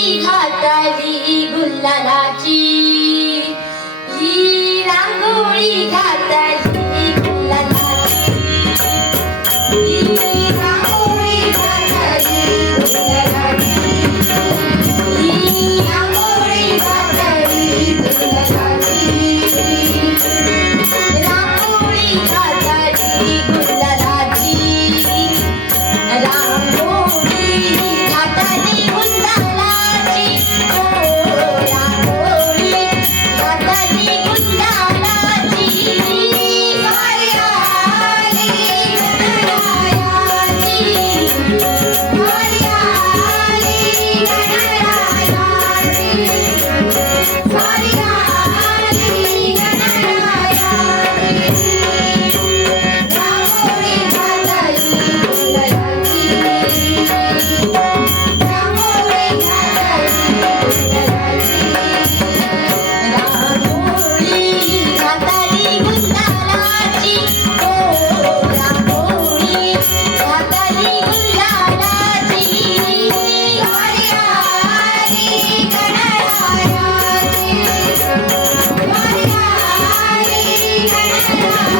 घातली गुल्लाची ही रांगोळी घातली Yeah.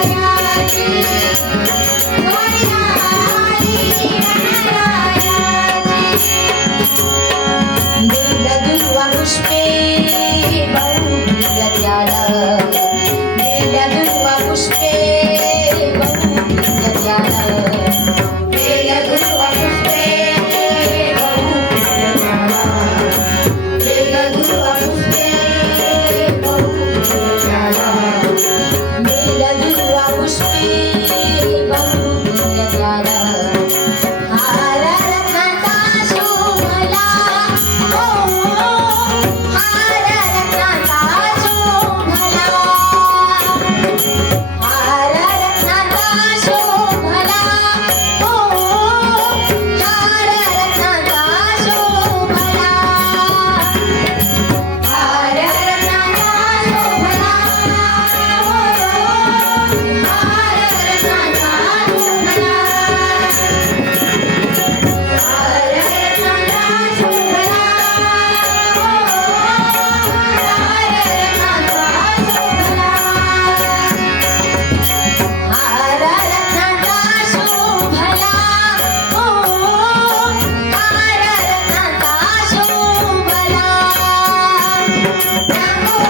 रांगोळी